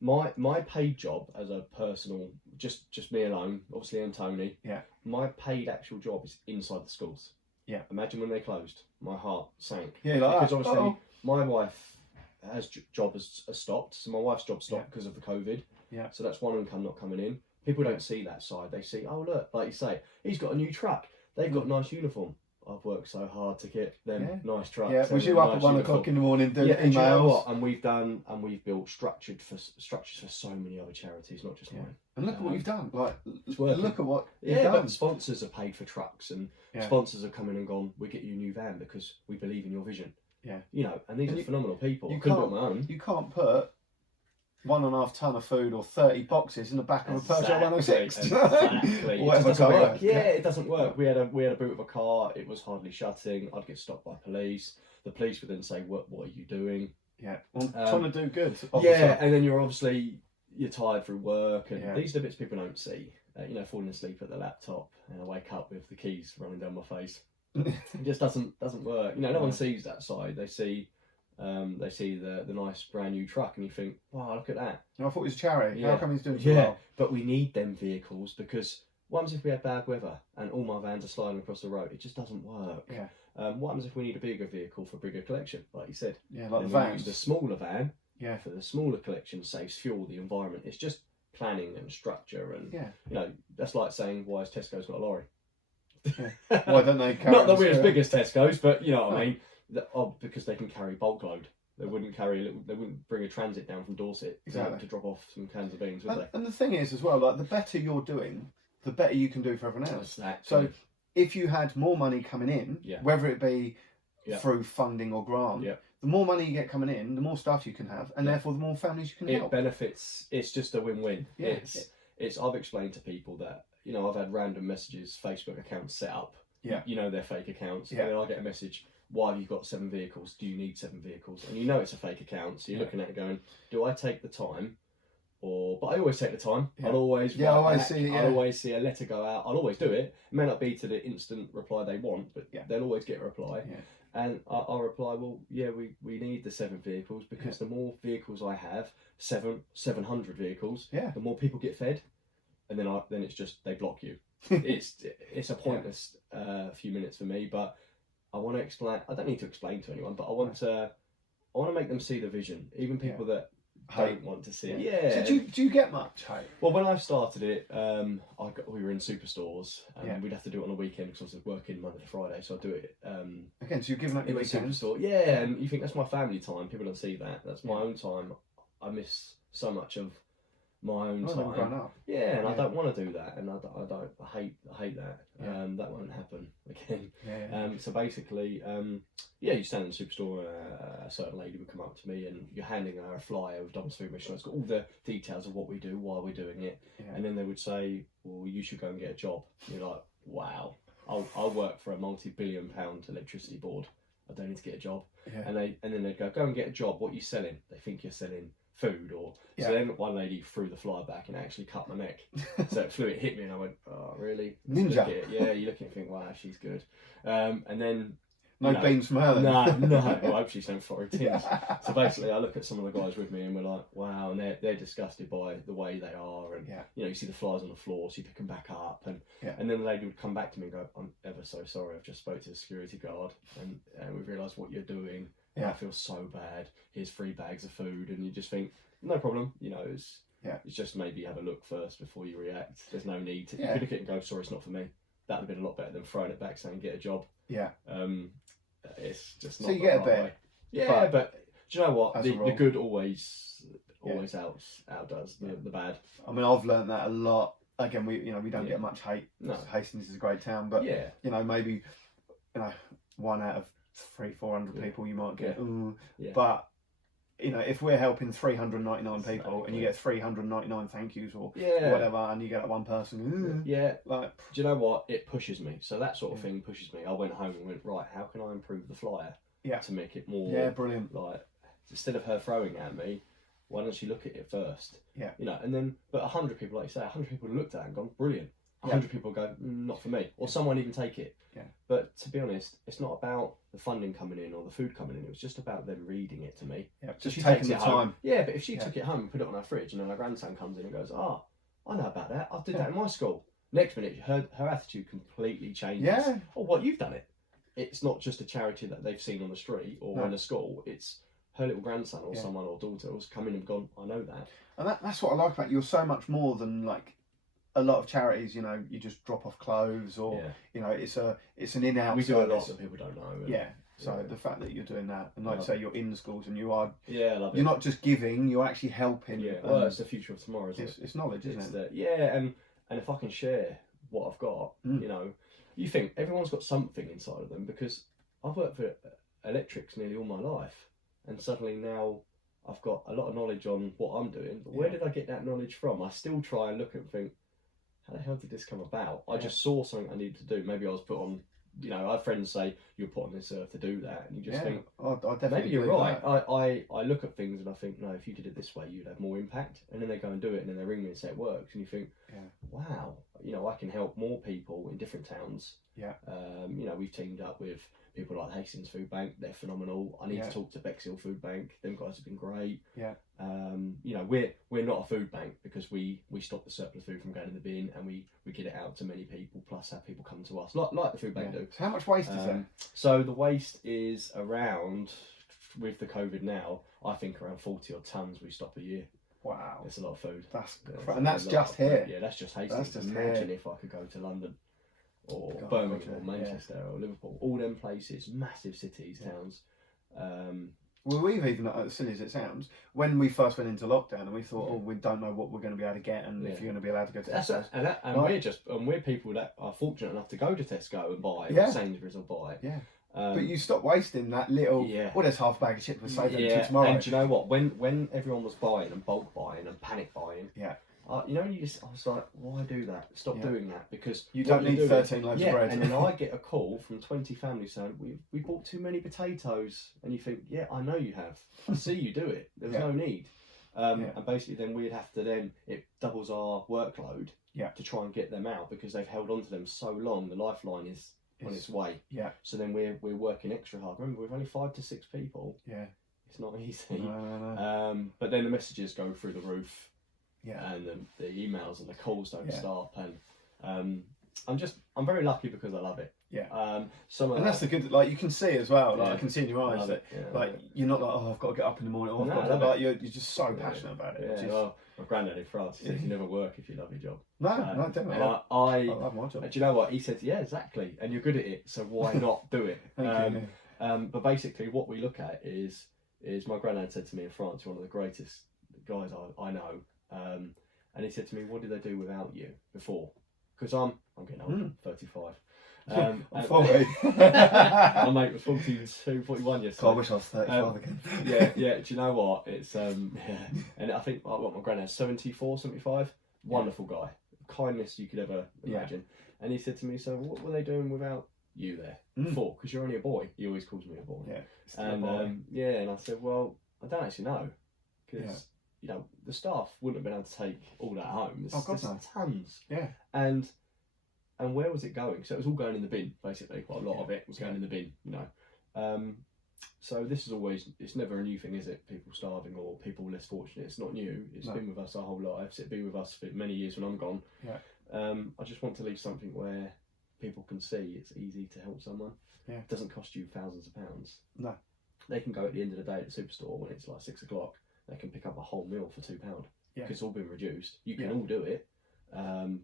my paid job as a personal, just me alone, obviously and Tony. Yeah. My paid actual job is inside the schools. Yeah. Imagine when they closed, my heart sank. Yeah, like because obviously my wife. Job has stopped, so my wife's job stopped because of the COVID. Yeah. So that's one income not coming in. People don't see that side. They see, oh look, like you say, he's got a new truck. They've got a nice uniform. I've worked so hard to get them nice trucks. Yeah, was you up at 1 o'clock in the morning doing emails? And you know what? And we've built structures for so many other charities, not just mine. And look at what you've done. Like, it's working. Look at what you've done. But sponsors have paid for trucks, and sponsors have come in and gone, we get you a new van because we believe in your vision. Yeah, you know, and these are phenomenal people. You couldn't do it on my own. You can't put 1.5 ton of food or 30 boxes in the back of a Peugeot 106. Exactly. Whatever it doesn't car. work. Yeah, it doesn't work. We had a boot of a car. It was hardly shutting. I'd get stopped by police. The police would then say, "What are you doing?" Yeah, I'm trying to do good. Yeah, and then you're tired through work, and these are the bits people don't see. You know, falling asleep at the laptop, and I wake up with the keys running down my face. It just doesn't work. You know, no one sees that side. They see the nice brand new truck, and you think, wow, look at that. I thought it was a charity. How come he's doing so well? well? But we need them vehicles, because what happens if we had bad weather and all my vans are sliding across the road? It just doesn't work. Yeah. What happens if we need a bigger vehicle for a bigger collection, like you said? Yeah, like the vans. Use the smaller van. Yeah. For the smaller collection, saves fuel, the environment. It's just planning and structure, and you know, that's like saying, why has Tesco's got a lorry? Yeah. Why don't they carry? Not that we're as big as Tesco's, but you know what I mean. Because they can carry bulk load. They wouldn't they wouldn't bring a transit down from Dorset to drop off some cans of beans, would they? And the thing is, as well, like the better you're doing, the better you can do for everyone else. Exactly. So if you had more money coming in, whether it be through funding or grant, the more money you get coming in, the more stuff you can have, and therefore the more families you can help. It benefits. It's just a win-win. Yeah. It's. I've explained to people that, you know, I've had random messages, Facebook accounts set up. Yeah. You know, they're fake accounts. Yeah. And then I get a message, why have you got 7 vehicles? Do you need 7 vehicles? And you know it's a fake account, so you're looking at it going, do I take the time? But I always take the time. Yeah. I'll always I'll always see a letter go out. I'll always do it. It may not be to the instant reply they want, but they'll always get a reply. Yeah. And I'll reply, well, yeah, we need the 7 vehicles, because the more vehicles I have, 700 vehicles, the more people get fed. And then it's just, they block you. It's a pointless few minutes for me, but I want to explain. I don't need to explain to anyone, but I want to make them see the vision, even people that don't want to see it. Yeah. So do you get much hate? Well, when I started it, we were in superstores, and we'd have to do it on a weekend because I was working Monday to Friday, so I'd do it. Again, so you're giving up your weekends? Superstore. Yeah, and you think that's my family time. People don't see that. That's my own time. I miss so much of my own time. Grown up. Yeah, and I don't want to do that, and I hate that. That won't happen again. So basically, you stand in the superstore, a certain lady would come up to me, and you're handing her a flyer with Double Food Mission. It's got all the details of what we do, why we're doing it, and then they would say, well, you should go and get a job. And you're like, wow, I'll work for a multi-billion-pound electricity board. I don't need to get a job. And then they'd go and get a job. What are you selling? They think you're selling food, or so then one lady threw the flyer back and it actually cut my neck. So it hit me, and I went, oh really? Ninja. You look at it and think, wow, she's good. And then no beans from her. No. Well, I hope she's sent 4 tins. So basically, I look at some of the guys with me, and we're like, wow, and they're disgusted by the way they are, and you know, you see the flyers on the floor, so you pick them back up, and then the lady would come back to me and go, I'm ever so sorry, I've just spoke to the security guard, and we've realised what you're doing. I feel so bad. Here's 3 bags of food, and you just think, no problem. You know, it's just maybe have a look first before you react. There's no need to. You could look at it and go, sorry, it's not for me. That would have been a lot better than throwing it back saying get a job. Yeah. It's just not. So you get a bit. Yeah, but do you know what? The good always outdoes the bad. I mean, I've learned that a lot. Again, we don't get much hate. No. Hastings is a great town, but you know, maybe 1 out of 300-400 people you might get. But you know, if we're helping 399 people and you get 399 thank yous or whatever, and you get that one person, like, do you know what? It pushes me. So that sort of thing pushes me. I went home and went, right, how can I improve the flyer to make it more brilliant. Like, instead of her throwing at me, why don't you look at it first? Yeah. You know, and then, but 100 people, like you say, 100 people looked at it and gone, brilliant. 100 people go, not for me. Or someone even take it. Yeah. But to be honest, it's not about the funding coming in or the food coming in. It was just about them reading it to me. Yeah, just taking the time. Yeah, but if she took it home and put it on her fridge, and then her grandson comes in and goes, I know about that. I did that in my school. Next minute, her attitude completely changes. Yeah. Or what, you've done it. It's not just a charity that they've seen on the street or in a school. It's her little grandson or someone or daughter who's come in and gone, I know that. And that's what I like about you. You're so much more than like a lot of charities, you know, you just drop off clothes or, you know, it's an in-out We do service. a lot that people don't know. Yeah. So the fact that you're doing that, and like you say, you're in the schools and you are, I love it. You're not just giving, you're actually helping. Yeah, well, it's the future of tomorrow, isn't it? It's knowledge, isn't it? And if I can share what I've got, you know, you think everyone's got something inside of them, because I've worked for electrics nearly all my life, and suddenly now I've got a lot of knowledge on what I'm doing. But where did I get that knowledge from? I still try and look and think, how the hell did this come about? I just saw something I needed to do. Maybe I was put on, you know, I have friends say, you're put on this earth to do that. And you just think, I definitely maybe you're right. I look at things and I think, no, if you did it this way, you'd have more impact. And then they go and do it, and then they ring me and say it works. And you think, wow, you know, I can help more people in different towns. Yeah. You know, we've teamed up with people like Hastings Food Bank. They're phenomenal. I need to talk to Bexhill Food Bank. Them guys have been great. Yeah. You know, we're not a food bank, because we stop the surplus food from going in the bin, and we get it out to many people, plus have people come to us like the food bank do. So how much waste is there? So the waste is around, with the COVID now, I think around 40 odd tonnes we stop a year. Wow. It's a lot of food. And that's just here. Yeah, that's just Hastings. That's just Imagine here. if I could go to London or Birmingham or Manchester or Liverpool, all them places, massive cities, towns. Well, we've even, as silly as it sounds, when we first went into lockdown and we thought, we don't know what we're going to be able to get, and if you're going to be allowed to go to Tesco. And we're people that are fortunate enough to go to Tesco and buy, or Sainsbury's or buy. Yeah. But you stop wasting that little, there's half a bag of chips, we'll save them till tomorrow. And do you know what? When everyone was buying and bulk buying and panic buying, you know, I was like, why do that? Stop doing that, because you don't need 13 loaves of bread. And then I get a call from 20 families saying, we bought too many potatoes. And you think, I know you have. I see you do it. There's no need. And basically then we'd have to it doubles our workload to try and get them out, because they've held on to them so long. The lifeline is on its way. Yeah. So then we're working extra hard. Remember, we've only 5 to 6 people. Yeah. It's not easy. No. But then the messages go through the roof. Yeah. And the emails and the calls don't stop, and I'm very lucky because I love it. Yeah. And that's the good, like you can see as well, like I can see in your eyes that like you're not like, I've got to get up in the morning, like you're just so passionate about it. Yeah. Well, my granddad in France, he says you never work if you love your job. No, definitely. And I love my job. Do you know what he said? Yeah, exactly. And you're good at it, so why not do it? But basically, what we look at is my granddad said to me in France, one of the greatest guys I know. And he said to me, what did they do without you before? Because I'm getting old, 35. I'm 40. My mate was 42, 41 yesterday. I wish I was 35 again. Yeah. Do you know what? It's and I think my granddad's 74, 75. Wonderful guy, kindness you could ever imagine. And he said to me, so what were they doing without you there before? Because you're only a boy. He always calls me a boy. Yeah. And and I said, well, I don't actually know, because. You know, the staff wouldn't have been able to take all that home. There's tons. Yeah. And where was it going? So it was all going in the bin, basically. Quite a lot of it was going in the bin, you know. So this is always, it's never a new thing, is it? People starving or people less fortunate. It's not new. It's been with us our whole lives. It's been with us for many years when I'm gone. Yeah. I just want to leave something where people can see it's easy to help someone. Yeah. It doesn't cost you thousands of pounds. No. They can go at the end of the day at the superstore when it's like 6 o'clock. They can pick up a whole meal for £2 because it's all been reduced. You can all do it,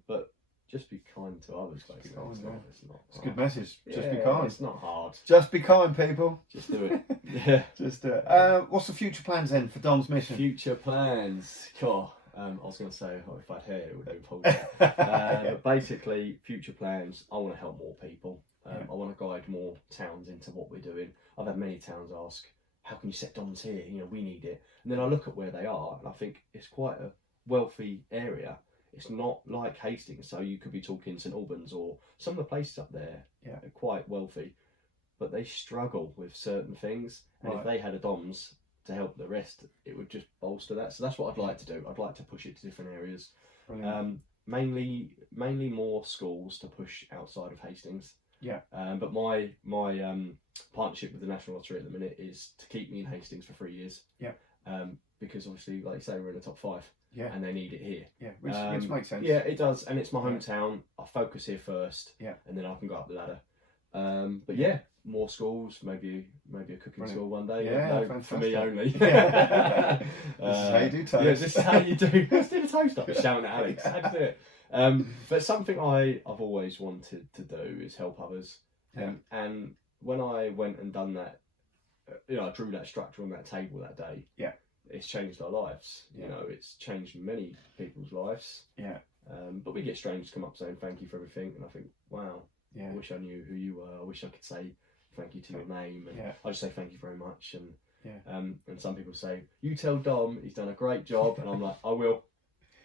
but just be kind to others. It's a good message. Just be kind. It's not hard. Just be kind, people. Just do it. Yeah, just do it. What's the future plans then for Dom's mission? Future plans. God, I was going to say, if I had hair, it would have pulled out. But basically, future plans. I want to help more people. I want to guide more towns into what we're doing. I've had many towns ask, how can you set Doms here? You know, we need it. And then I look at where they are and I think it's quite a wealthy area. It's not like Hastings, so you could be talking St Albans or some of the places up there are quite wealthy, but they struggle with certain things. And if they had a Doms to help the rest, it would just bolster that. So that's what I'd like to do. I'd like to push it to different areas. Mainly more schools to push outside of Hastings. Yeah. But my partnership with the National Lottery at the minute is to keep me in Hastings for 3 years. Yeah. Because obviously, like you say, we're in the top 5. Yeah. And they need it here. Yeah, which makes sense. Yeah, it does, and it's my hometown. I focus here first. Yeah. And then I can go up the ladder. But yeah, more schools, maybe a cooking school one day. Yeah, no, for me only. This is how you do toast. Yeah, this is how you do. Let's do the toast up. Shouting at Alex. How do you do it? But something I've always wanted to do is help others. Yeah. And when I went and done that, I drew that structure on that table that day. Yeah. It's changed our lives. Yeah. It's changed many people's lives. Yeah. But we get strangers come up saying thank you for everything, and I think, wow. Yeah. I wish I knew who you were. I wish I could say thank you to your name, and I just say thank you very much. And and some people say, you tell Dom he's done a great job, and I'm like, I will,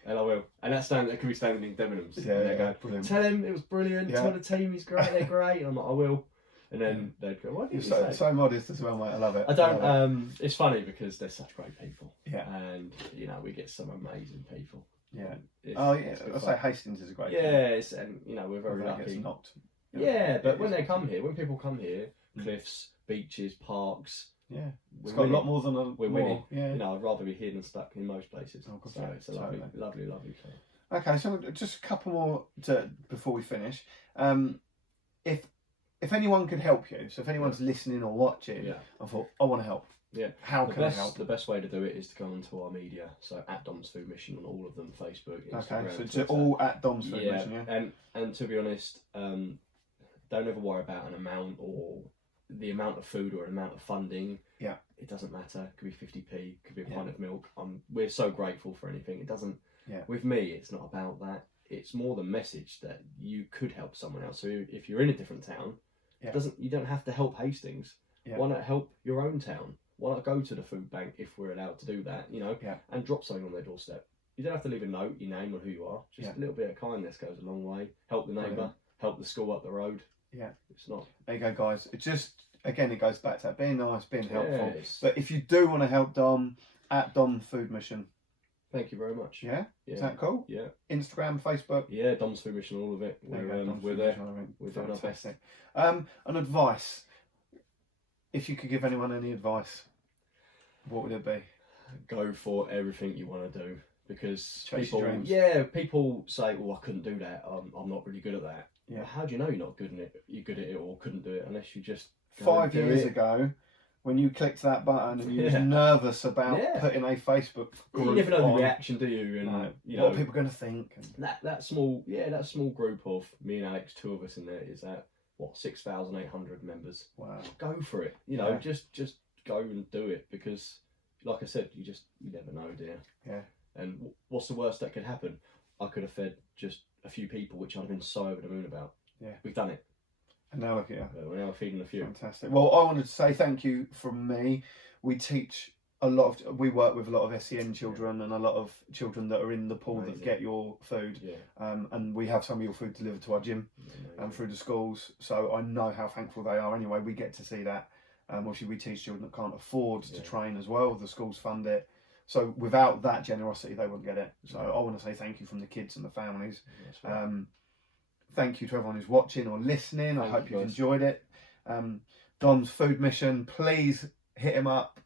and that could be standing in Debenhams. Yeah, and they go, brilliant. Tell him it was brilliant. Yeah. Tell the team he's great. They're great. And I'm like, I will. And then they'd go, what did you say? So modest as well, mate. I love it. I don't. It's funny because they're such great people. Yeah. And we get some amazing people. Yeah. It's I say Hastings is a great. Yeah, and we're very lucky. lucky. Gets knocked. Yeah, but when people come here, cliffs, beaches, parks. Yeah, it's got a lot more than we're winning. Yeah. I'd rather be hidden and stuck in most places. Oh, so it's a lovely place. Okay, so just a couple more before we finish. If anyone could help you, so if anyone's listening or watching, I thought I want to help. Yeah. How can I help? The best way to do it is to go onto our media. So at Dom's Food Mission on all of them, Facebook, Instagram. Okay, so it's all at Dom's Food Mission, yeah. And to be honest, don't ever worry about an amount or the amount of food or an amount of funding. Yeah. It doesn't matter. It could be 50p, it could be a pint of milk. We're so grateful for anything. It doesn't. Yeah. With me, it's not about that. It's more the message that you could help someone else. So if you're in a different town, you don't have to help Hastings. Yeah. Why not help your own town? Why not go to the food bank if we're allowed to do that? And drop something on their doorstep. You don't have to leave a note, your name, or who you are. Just a little bit of kindness goes a long way. Help the neighbour. Help the school up the road. Yeah, it's not. There you go, guys. It just it goes back to that being nice, being helpful. Yes. But if you do want to help Dom, at Dom Food Mission. Thank you very much. Yeah? Is that cool? Yeah. Instagram, Facebook. Yeah, Dom's Food Mission, all of it. We're there. We're doing our best. An advice. If you could give anyone any advice, what would it be? Go for everything you want to do, because people say, "Oh, I couldn't do that. I'm not really good at that." Yeah. Well, how do you know you're not good at it? You're good at it, or couldn't do it unless you just 5 years ago, when you clicked that button and you was nervous about putting a Facebook group you never know on, the reaction, do you? And what are people going to think? And that small group of me and Alex, 2 of us in there, is at 6,800 members. Wow. Go for it. Just go and do it, because, like I said, you never know, dear. Yeah. And what's the worst that could happen? I could have fed just a few people, which I'd have been so over the moon about. Yeah. We've done it. And now look at you. We're now feeding a few. Fantastic. Well, I wanted to say thank you from me. We we work with a lot of SEN children and a lot of children that are in the pool that get your food. Yeah. And we have some of your food delivered to our gym and through the schools. So I know how thankful they are. Anyway, we get to see that. Obviously, we teach children that can't afford to train as well. The schools fund it. So without that generosity, they wouldn't get it. So I want to say thank you from the kids and the families. Thank you to everyone who's watching or listening. I hope you've enjoyed it. Dom's Food Mission, please hit him up,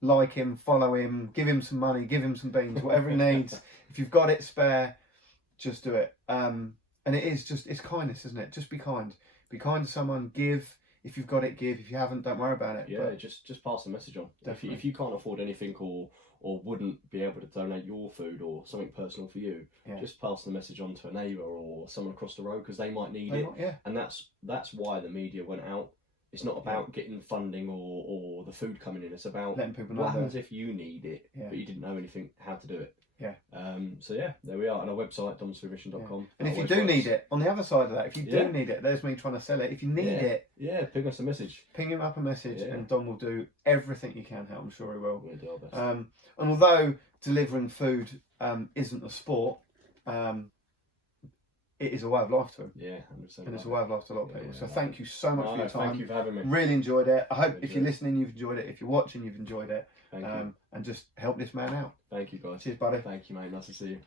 like him, follow him, give him some money, give him some beans, whatever he needs. If you've got it spare, just do it. And it's kindness, isn't it? Just be kind. Be kind to someone, give. If you've got it, give. If you haven't, don't worry about it. Yeah, just pass the message on. If you can't afford anything or wouldn't be able to donate your food or something personal for you, just pass the message on to a neighbour or someone across the road, because they might need it. And that's why the media went out. It's not about getting funding or the food coming in. It's about letting people know what happens if you need it, but you didn't know anything how to do it. Yeah. So there we are. And our website, domsfoodmission.com. And if you do need it, on the other side of that, if you do need it, there's me trying to sell it. If you need it, ping us a message. Ping him up a message, and Dom will do everything you can help. I'm sure he will. We'll do our best. And although delivering food isn't a sport, it is a way of life to him. Yeah, 100%. And it's a way of life to a lot of people. So thank you so much for your time. Thank you for having me. Really enjoyed it. I hope if you're listening, you've enjoyed it. If you're watching, you've enjoyed it. Thank you. And just help this man out. Thank you, guys. Cheers, buddy. Thank you, mate. Nice to see you.